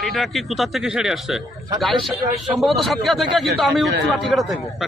গাড়িটা কি কোথা থেকে সেরে আসছে? সম্ভবত সাতক্ষীরা থেকে কিন্তু আমি উঠছি মাটিকাটা থেকে।